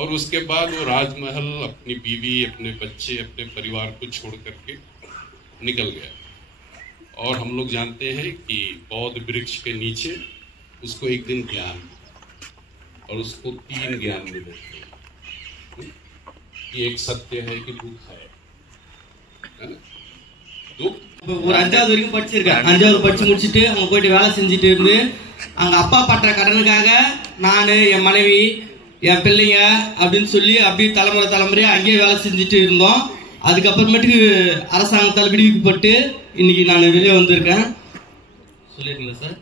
और उसके बाद वो राजमहल अपनी बीवी, अपने बच्चे, अपने परिवार को छोड़ करके निकल गया। और हम लोग जानते हैं कि बौद्ध वृक्ष के नीचे उसको एक दिन ज्ञान, और उसको 3 ज्ञान मिले थे कि एक सत्य है कि दुख है ना? दुख ஒரு 5வது வரைக்கும் படிச்சிருக்கேன். 5வது படிச்சு முடிச்சிட்டு அங்க போயிட்டு வேலை செஞ்சுட்டு இருந்து அங்க அப்பா பட்ட கடனுக்காக நான், என் மனைவி, என் பிள்ளைங்க அப்படின்னு சொல்லி அப்படியே தலைமுறையா அங்கேயே வேலை செஞ்சுட்டு இருந்தோம். அதுக்கப்புறமேட்டுக்கு அரசாங்கத்தால் விடுவிக்கப்பட்டு இன்னைக்கு நான் வெளியே வந்திருக்கேன். சொல்லிருக்கீங்களா சார்?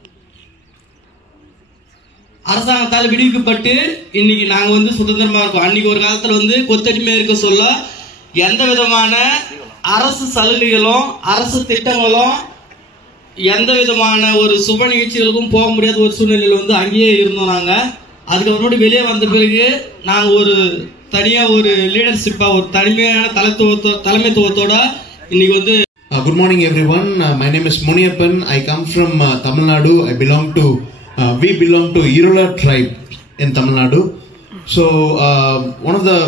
அரசாங்கத்தால் விடுவிக்கப்பட்டு இன்னைக்கு நாங்க வந்து சுதந்திரமா இருக்கோம். அன்னைக்கு ஒரு காலத்துல வந்து கொத்தடிமையா இருக்க சொல்ல எந்த விதமான அரசு சலுகைகளும் அரசு திட்டங்களும் எந்த விதமான ஒரு சுப நிகழ்ச்சிகளுக்கும் போக முடியாத ஒரு சூழ்நிலையில் வந்து அங்கேயே இருந்தோம். நாங்க அதுக்கப்புறமேட்டு வெளியே வந்த பிறகு நாங்க ஒரு தனியா ஒரு லீடர்ஷிப்பா ஒரு தனிமையான தலைமைத்துவத்தோட இன்னைக்கு வந்து. Good morning everyone. My name is Muniyappan. I come from Tamil Nadu. We belong to Irula tribe in Tamil Nadu. So one of the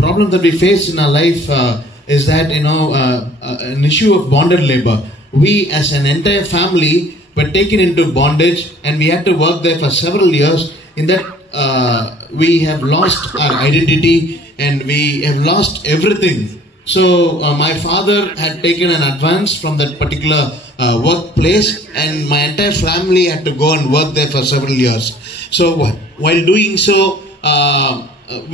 problems that we face in our life is that an issue of bonded labor. We as an entire family were taken into bondage and we had to work there for several years. In that we have lost our identity and we have lost everything. So my father had taken an advance from that particular workplace and my entire family had to go and work there for several years. So while doing so,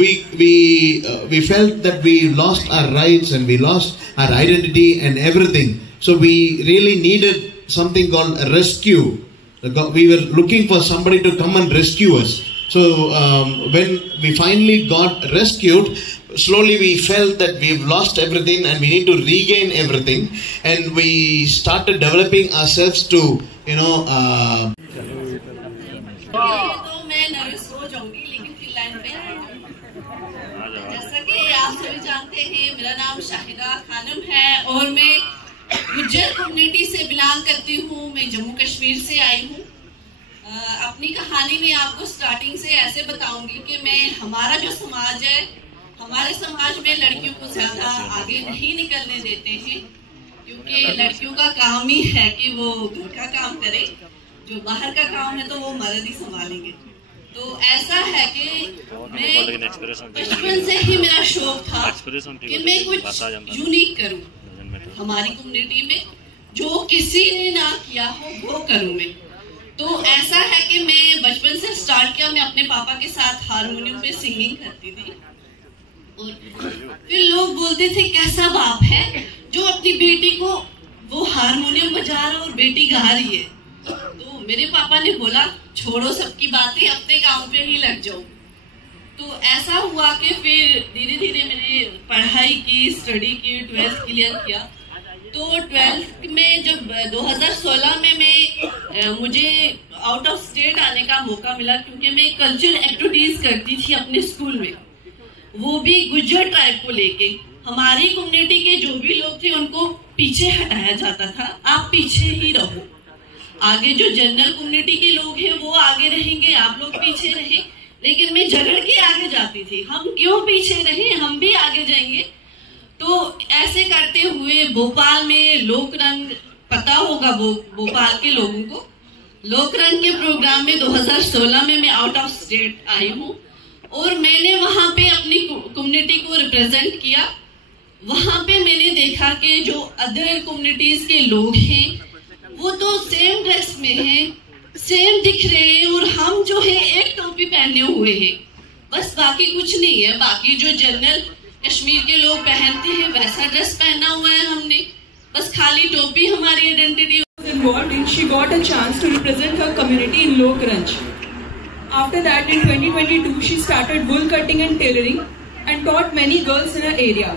we felt that we lost our rights and we lost our identity and everything. So we really needed something called a rescue. We were looking for somebody to come and rescue us. So when we finally got rescued, slowly we felt that we've lost everything and we need to regain everything, and we started developing ourselves to मैं nervous हो जाऊंगी लेकिन फिर line पे जैसा कि आप सभी जानते हैं मेरा नाम शाहिदा खानम है और मैं गुज्जर कम्युनिटी से बिलोंग करती हूँ। मैं जम्मू कश्मीर से आई हूँ। अपनी कहानी में आपको स्टार्टिंग से ऐसे बताऊंगी कि हमारा जो समाज है, हमारे समाज में लड़कियों को ज्यादा आगे नहीं निकलने देते हैं क्योंकि लड़कियों का काम ही है कि वो घर का काम करे, जो बाहर का काम है तो वो मर्द ही संभालेंगे। तो ऐसा है कि मैं बचपन से ही मेरा शौक था कि मैं कुछ यूनिक करूं हमारी कम्युनिटी में, जो किसी ने ना किया हो वो करूं मैं। तो ऐसा है कि मैं बचपन से स्टार्ट किया। मैं अपने पापा के साथ हारमोनियम पे सिंगिंग करती थी और फिर लोग बोलते थे कैसा बाप है जो अपनी बेटी को वो हारमोनियम बजा रहा और बेटी गा रही है। तो मेरे पापा ने बोला छोड़ो सबकी बातें, अपने काम पे ही लग जाओ। तो ऐसा हुआ कि फिर धीरे धीरे मैंने पढ़ाई की, स्टडी की, 12th क्लियर किया। तो 12th में जब 2016 में मुझे आउट ऑफ स्टेट आने का मौका मिला क्योंकि मैं कल्चरल एक्टिविटीज करती थी अपने स्कूल में, वो भी गुज्जर ट्राइब को लेके। हमारी कम्युनिटी के जो भी लोग थे उनको पीछे हटाया जाता था, आप पीछे ही रहो, आगे जो जनरल कम्युनिटी के लोग हैं वो आगे रहेंगे, आप लोग पीछे रहे। लेकिन मैं झगड़ के आगे जाती थी, हम क्यों पीछे रहे, हम भी आगे जाएंगे। तो ऐसे करते हुए भोपाल में लोकरंग, पता होगा भोपाल के लोगों को, लोकरंग के प्रोग्राम में 2016 में मैं आउट ऑफ स्टेट आई हूँ और मैंने वहां पे अपनी कम्युनिटी को रिप्रेजेंट किया। वहां पे मैंने देखा कि जो अदर कम्युनिटीज के लोग हैं वो तो सेम ड्रेस में हैं, सेम दिख रहे हैं और हम जो है एक टोपी पहने हुए हैं, बस बाकी कुछ नहीं है। बाकी जो जनरल कश्मीर के लोग पहनते हैं वैसा ड्रेस पहना हुआ है हमने, बस खाली टोपी हमारी identity. Involved and she got a chance to represent her community in Lokranj. After that, in 2022, she started wool cutting and tailoring and taught many girls in her area.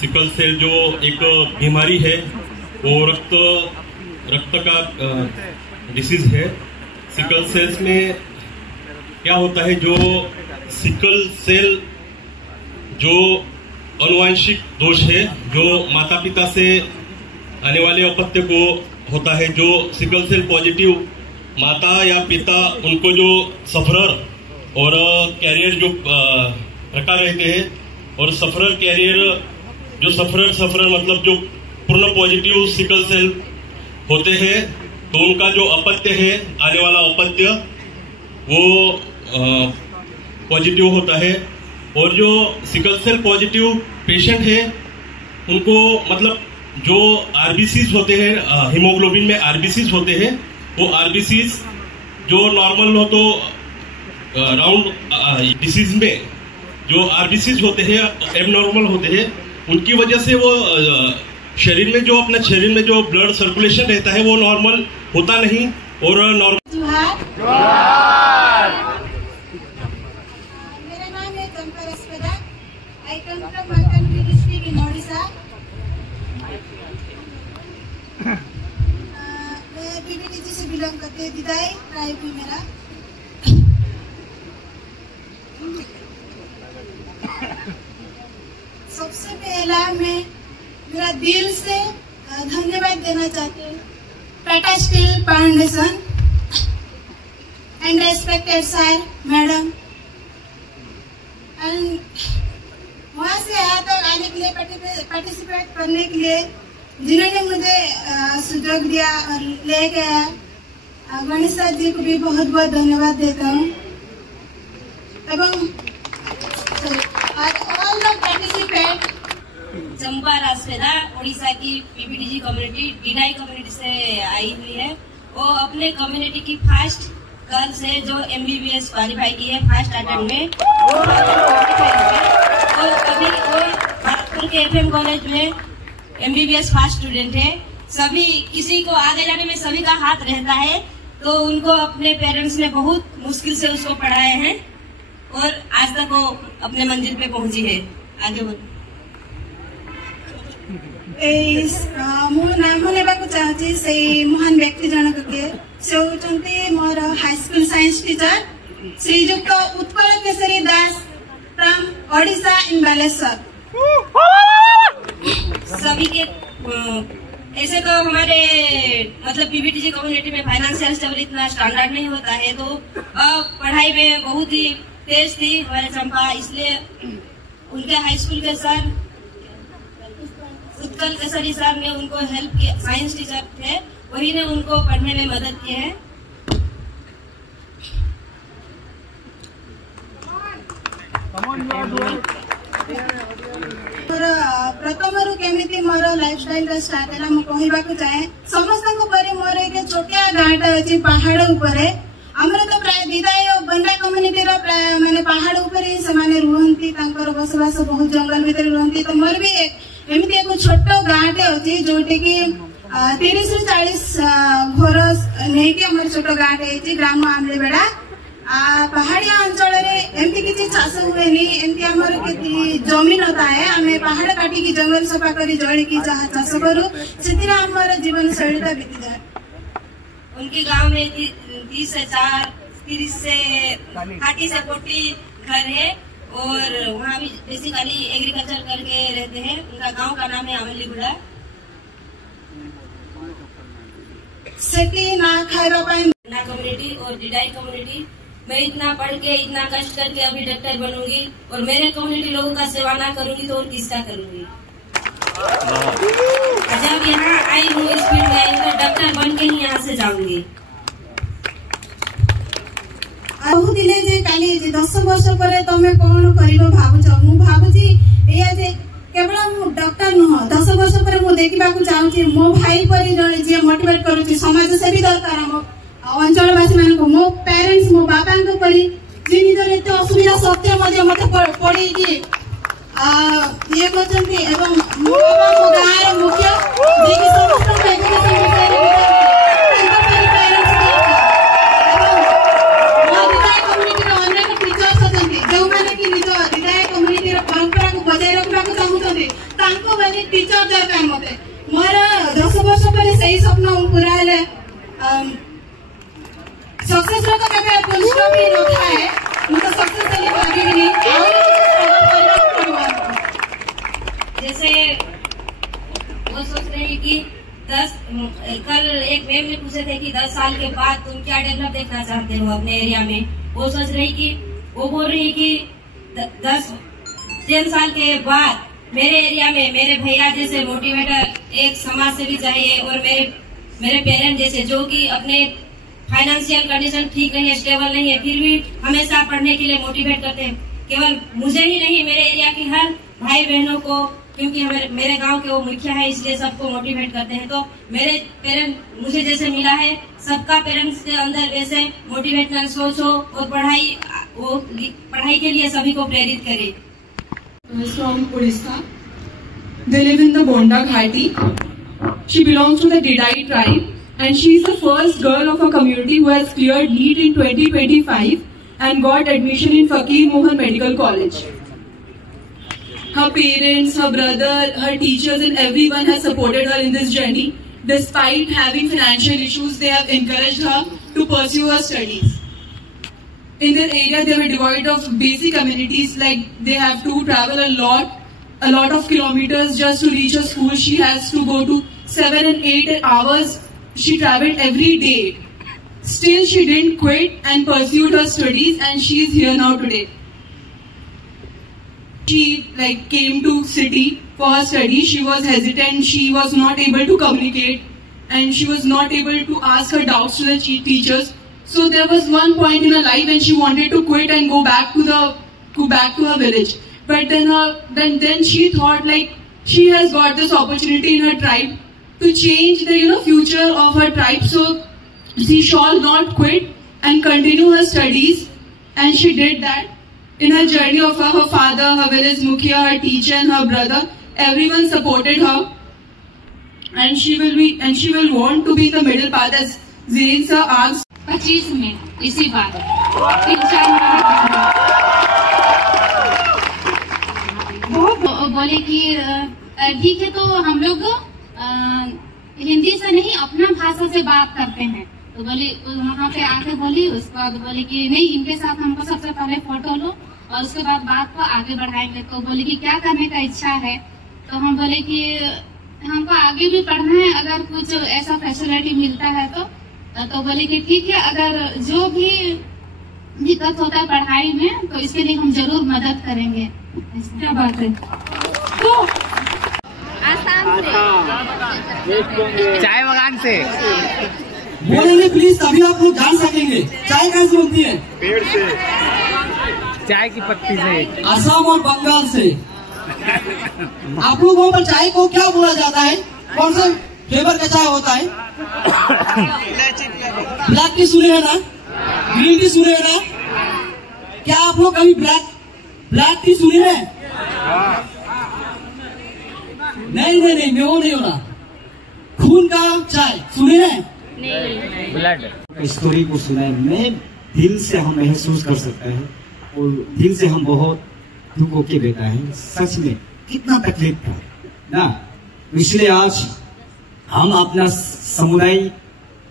Sickle cell जो एक बीमारी है वो रक्त का disease है। Sickle sales में क्या होता है, जो सिकल सेल जो अनुवांशिक दोष है जो माता पिता से आने वाले अपत्य को होता है, जो सिकल सेल पॉजिटिव माता या पिता उनको जो सफरर और कैरियर जो रखा रहते हैं, और सफरर कैरियर जो सफरर मतलब जो पूर्ण पॉजिटिव सिकल सेल होते हैं, तो उनका जो अपत्य है, आने वाला अपत्य वो पॉजिटिव होता है। और जो सिकल सेल पॉजिटिव पेशेंट है उनको मतलब जो आरबीसीज होते हैं, हीमोग्लोबिन में आरबीसीज होते हैं, वो आरबीसीज जो नॉर्मल हो तो राउंड डिसीज में जो आरबीसीज होते हैं एबनॉर्मल होते हैं, उनकी वजह से वो शरीर में जो अपने शरीर में जो ब्लड सर्कुलेशन रहता है वो नॉर्मल होता नहीं। और नॉर्मल मेरा नाम है Champa Raspada. I come from Malkangiri district in Odisha. मैं बीबीटीजी से बिलोंग करती हूँ। दिदाई ट्राइब भी मेरा। सबसे पहला मैं मेरा दिल से धन्यवाद देना चाहती हूँ Tata steel foundation and respected sir madam, and वहाँ से यहाँ तक आने के लिए पार्टिसिपेट करने के लिए जिन्होंने मुझे सुजोग दिया और ले गया, गणेश सर जी को भी बहुत बहुत धन्यवाद देता हूँ। एवं ऑल द पार्टिसिपेंट। चंपा राजपेदा उड़ीसा की पीपीटीजी कम्युनिटी डिडाई कम्युनिटी से आई हुई है। वो अपने कम्युनिटी की फर्स्ट गर्ल से जो एमबीबीएस क्वालिफाई की है फर्स्ट अटेम्प्ट में, और अभी वो भरतपुर के एफएम कॉलेज में एमबीबीएस फर्स्ट स्टूडेंट है। सभी किसी को आगे जाने में सभी का हाथ रहता है, तो उनको अपने पेरेंट्स ने बहुत मुश्किल से उसको पढ़ाए हैं और आज तक वो अपने मंजिल पे पहुंची है। आगे बोलो। मु नाम नेबाकु चाहूची से महान व्यक्ति जनक के से होचंती मोर high school science teacher Shriyukta Utpal Keshari Das from Odisha in Baleswar. सभी के ऐसे तो हमारे मतलब पीबीटीजी कम्युनिटी में फाइनेंशियल स्टेबल इतना स्टैंडर्ड नहीं होता है, तो पढ़ाई में बहुत ही तेज थी हमारे चंपा, इसलिए उनके हाई स्कूल के सर उत्कल केसरी सर ने उनको हेल्प किया। साइंस टीचर थे, वही ने उनको पढ़ने में मदद की है। प्रथम केमिति मोर लाइफस्टाइल स्टार्ट है मु कहबाकू चाहे। समस्त मोर एक छोटिया गाँटा अच्छी पहाड़ उपरे। आमर तो प्राय दिदाई और बंडा कम्युनिटी प्राय माने पहाड़ उपरे से माने रुहंती, तांकर बसवास बहुत जंगल भीतर रुहंती। तो मोर भी एमती एक छोट गाँटे अच्छी जोटी की 30 ରୁ 40 घर नहीं कि आम छोट गाँटे ग्राम आमलीबेड़ा। पहाड़िया अंचल एमती किसी चाष हुए एमती आमर जमीन होता है, आम पहाड़ काटिकी जंगल सफा कर जड़िकी जहाँ चाष करूँ से आमर जीवन शैली बीती जाए। उनके गांव में 30 से 40 से 40 घर है और वहाँ भी बेसिकली एग्रीकल्चर करके रहते हैं। उनका गांव का नाम है आमलीगुड़ा। सेटी ना खाएगा कम्युनिटी और डिडाई कम्युनिटी, मैं इतना पढ़ के इतना कष्ट करके अभी डॉक्टर बनूंगी और मेरे कम्युनिटी लोगों का सेवा ना करूंगी तो और किसका करूंगी। जब यहाँ आई हूँ इस फील्ड में आई तो डॉक्टर बन के ही यहाँ से जाऊंगी। कहूले जे काली 10 वर्ष पर तुम कौन कर भावुच मु भावुची या जे केवल मु डॉक्टर नुह 10 वर्ष पर मु देखा चाहूँगी मो भाई पर जड़े जी मोटिवेट करुच्ची समाज सेवी दरकार आम अंचलवासी मान मो पेरेंट्स मो बाबा परी जी निजर एत असुविधा सत्य मत पड़ी ये करछंती एवं मो बाबा मो गाँव मुख्य जे कि समस्त एजुकेशन परंपरा को बजाय रखा चाहूँ टीचर दरकार मत मोर 10 वर्ष पर से स्वप्न पूरा है। सक्सेस फुल स्टॉप ही रखा है, मुझे सक्सेस भाभी जैसे वो सोच रहे हैं कि कल एक मैम ने पूछे थे कि 10 साल के बाद तुम क्या डेवलप देखना चाहते हो अपने एरिया में। वो सोच रही कि वो बोल रही है कि 10 साल के बाद मेरे एरिया में मेरे भैया जैसे मोटिवेटर एक समाज सेवी चाहिए, और मेरे पेरेंट्स जैसे जो कि अपने फाइनेंशियल कंडीशन ठीक नहीं है, स्टेबल नहीं है, फिर भी हमेशा पढ़ने के लिए मोटिवेट करते हैं। केवल मुझे ही नहीं, मेरे एरिया के हर भाई बहनों को, क्योंकि मेरे गांव के वो मुखिया है इसलिए सबको मोटिवेट करते हैं। तो मेरे पेरेंट्स मुझे जैसे मिला है, सबका पेरेंट्स के अंदर वैसे मोटिवेशनल सोच हो और पढ़ाई के लिए सभी को प्रेरित करे। From Odisha. They live in the Bonda Ghati. She belongs to the Didai tribe, and she is the first girl of her community who has cleared NEET in 2025 and got admission in Fakir Mohan Medical College. Her parents, her brother, her teachers and everyone has supported her in this journey. Despite having financial issues, they have encouraged her to pursue her studies. In their area, they were devoid of basic amenities, like they have to travel a lot of kilometers just to reach a school. She has to go to 7 and 8 hours. She traveled every day. Still, she didn't quit and pursued her studies, and she is here now today. She came to city for her studies. She was hesitant. She was not able to communicate, and she was not able to ask her doubts to the teachers. So there was one point in her life when she wanted to quit and go back to her village. But then she thought she has got this opportunity in her tribe to change the future of her tribe. So she shall not quit and continue her studies, and she did that. In her journey of her father, her village mukhia, her teacher, and her brother, everyone supported her, and she will want to be the middle path, as Zain sir asked. 25 में इसी बार वो बोले कि ठीक है, तो हम लोग हिंदी से नहीं अपना भाषा से बात करते हैं। तो बोली वहाँ पे आके बोली, उसके बाद बोले कि नहीं, इनके साथ हमको सबसे पहले फोटो लो और उसके बाद बात को आगे बढ़ाएंगे। तो बोले कि क्या करने का इच्छा है? तो हम बोले कि हमको आगे भी पढ़ना है, अगर कुछ ऐसा फैसिलिटी मिलता है तो बोले कि ठीक है, अगर जो भी दिक्कत होता है पढ़ाई में तो इसके लिए हम जरूर मदद करेंगे। क्या बात है। तो आसाम से, चाय बगान से बोलेंगे प्लीज, तभी आप लोग जान सकेंगे चाय कैसे बनती है। पेड़ से, चाय की पत्ती से। असम और बंगाल से। आप लोगों पर चाय को क्या बोला जाता है? कौन सा फ्लेवर का चाय होता है? ब्लैक टी सुने है ना, ग्रीन टी सुने है ना? क्या आप लोग कभी ब्लैक टी सुने हैं? नहीं, मैं वो नहीं होना। खून का चाय सुने हैं? नहीं। स्टोरी को सुना है, मैं दिल से हम महसूस कर सकते हैं और दिल से हम बहुत दुख होके बैठा है। सच में कितना तकलीफ था ना। इसलिए आज हम अपना समुदाय,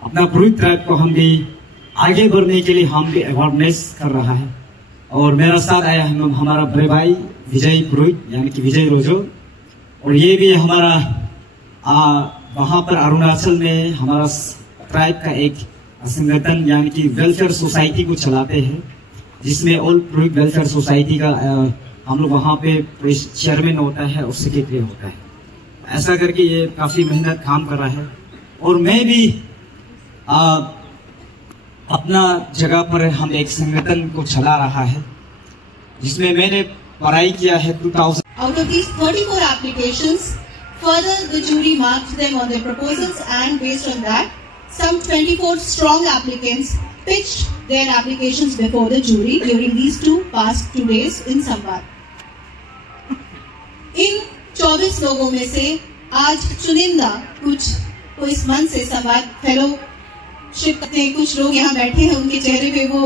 अपना पुरोहित ट्राइब को हम भी आगे बढ़ने के लिए हम भी अवेयरनेस कर रहा है। और मेरा साथ आया है हमारा बड़े भाई विजय पुरोहित, यानी कि विजय रोजो, और ये भी हमारा वहां पर अरुणाचल में हमारा ट्राइब का एक संगठन यानी कि वेलफेयर सोसाइटी को चलाते हैं, जिसमें ऑल पुरोहित वेलफेयर सोसाइटी का हम लोग वहां पे चेयरमैन होता है और सेक्रेटरी होता है। ऐसा करके ये काफी मेहनत काम कर रहा है। और मैं भी अपना जगह पर हम एक संगठन को चला रहा है, जिसमें मैंने पढ़ाई किया है 2000। Out of these 34 applications, further the jury marked them on their proposals, and based on that, some 24 strong applicants pitched their applications before the jury during these past 2 days in Samvad. इन 24 लोगों में से आज चुनिंदा कुछ को इस मंच से संवाद फेलोशिप करते हैं। कुछ लोग यहाँ बैठे हैं, उनके चेहरे पे वो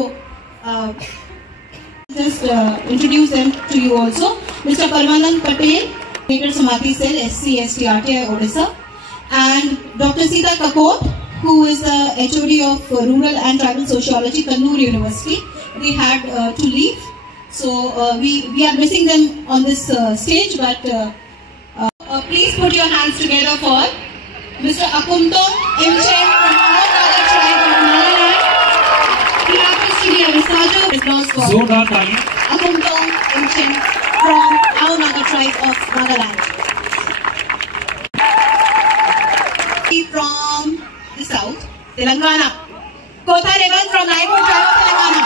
just introduce them to you also. Mr. Parmanand Patel, Native Samadhi Cell, SC ST RTI Odisha, and Dr. Sita Kapoor, who is the HOD of Rural and Tribal Sociology, Kannur University. They had to leave, so we are missing them on this stage. But please put your hands together for Mr. Akumtom Imchen from Nagaland tribe of Nagaland. He happens to be a larger applause for जोरदार तालियां Akuntong Imchen from our Naga tribe of Nagaland. From the south, Telangana. Kotha Revan from Naipur tribe of Telangana.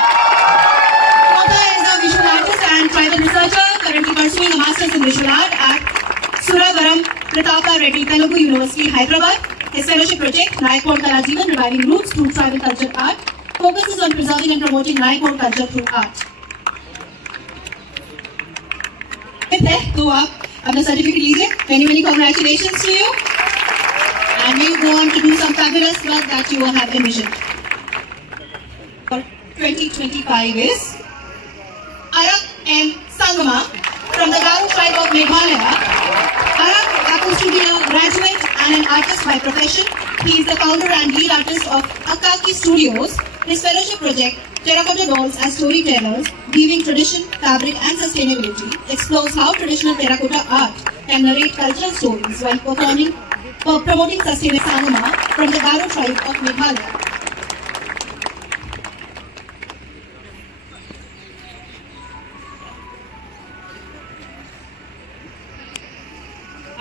Kotha is a visual artist and tribal researcher, currently pursuing a master's in visual art at Suravaram Pratapa Reddy Telugu University, Hyderabad. His fellowship project, Nayapur Kala Jeevan, Reviving Roots through Tribal Culture Art, focuses on preserving and promoting Nayapur culture through art. तो आप अपना certificate लीजिए. Many congratulations to you, and may you go on to do some fabulous work that you have envisioned. For 2025 is Arak M. Sangama from the Garo tribe of Meghalaya. Arak happens to be a graduate and an artist by profession. He is the founder and lead artist of Akaki Studios. His fellowship project, Terracotta Dolls as Storytellers, Weaving Tradition, Fabric and Sustainability, explores how traditional terracotta art can narrate cultural stories while promoting sustainable Sangama from the Garo tribe of Meghalaya.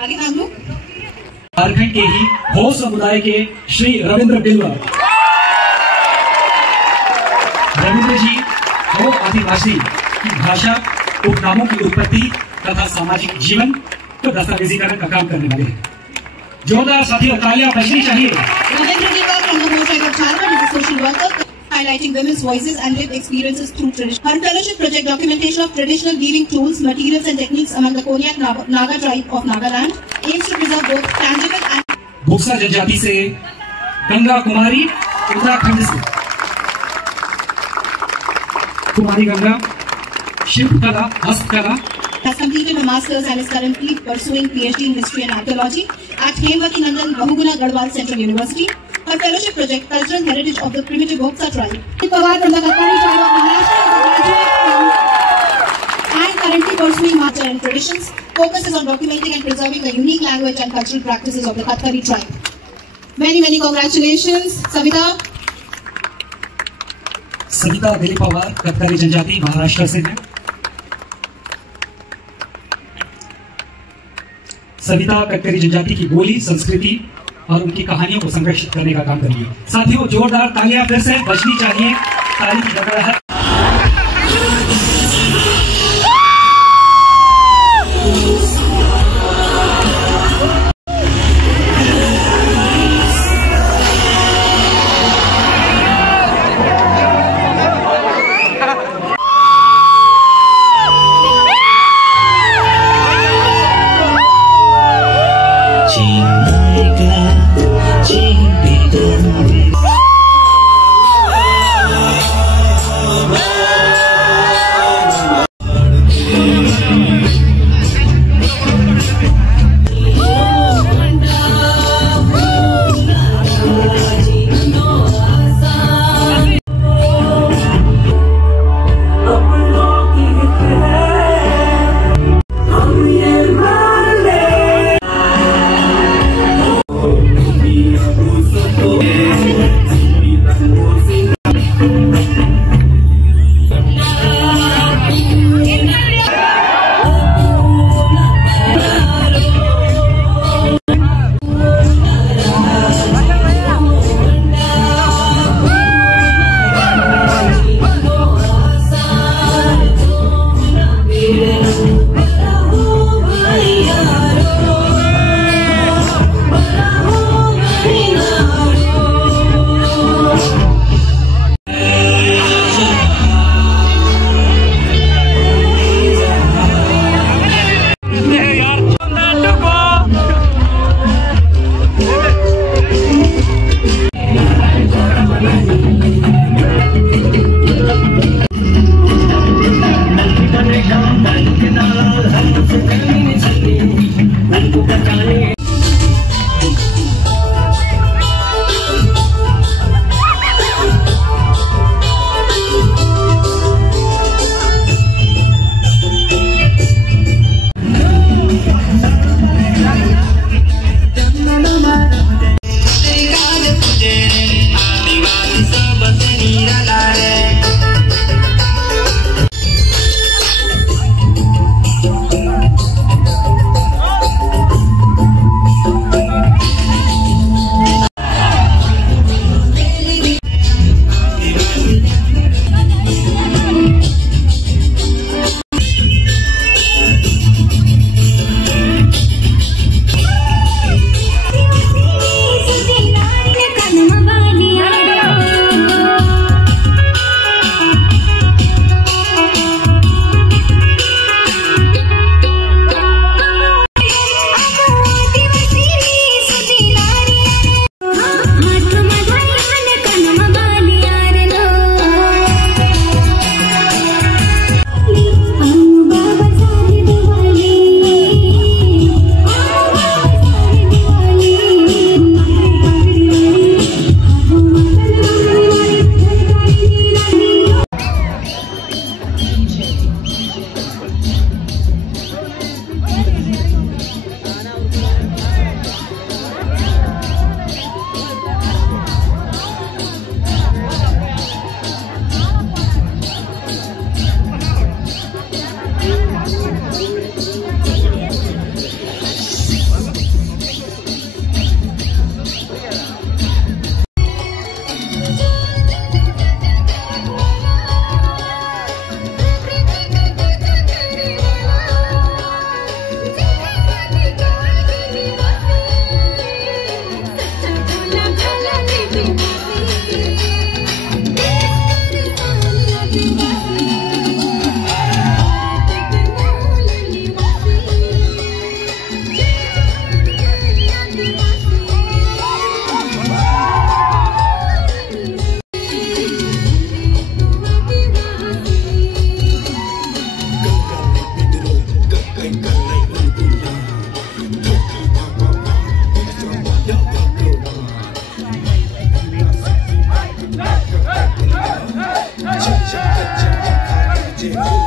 आगे हम लोग झारखंड के ही हो समुदाय के श्री रविंद्र बिल्वा। रविंद्र जी हो आदिवासी की भाषा, उपनामों की उत्पत्ति तथा सामाजिक जीवन को दस्तावेजीकरण का काम करने वाले हैं। जोरदार साथियों तालियां बजनी चाहिए। रविंद्र बिल्वा from the Ho tribe of Jharkhand is a social worker highlighting women's voices and lived experiences through tradition. Her fellowship project, documentation of traditional weaving tools, materials and techniques among the Konyak Naga tribe of Nagaland, aims to preserve both tangible and भूसा जनजाति से गंगा कुमारी, उत्तराखंड से कुमारी गंगा, शिल्पकला, हस्तकला, has completed a master's and is currently pursuing PhD in history and archaeology at Hemwati Nandan Bahuguna Garhwal Central University. Her fellowship project, Cultural Heritage of the Primitive Boksa Tribe. Pawar from the Katkari tribe of Maharashtra is a graduate and currently pursuing Master in Traditions, focuses on documenting and preserving the unique language and cultural practices of the Katkari tribe. Many congratulations, Savita. Savita Dilip Pawar कत्करी जनजाति महाराष्ट्र से है। सविता कत्करी जनजाति की बोली, संस्कृति और उनकी कहानियों को संरक्षित करने का काम करिए। साथियों जोरदार तालियां फिर से बजनी चाहिए। ताली की गड़गड़ाहट। Jai Ho.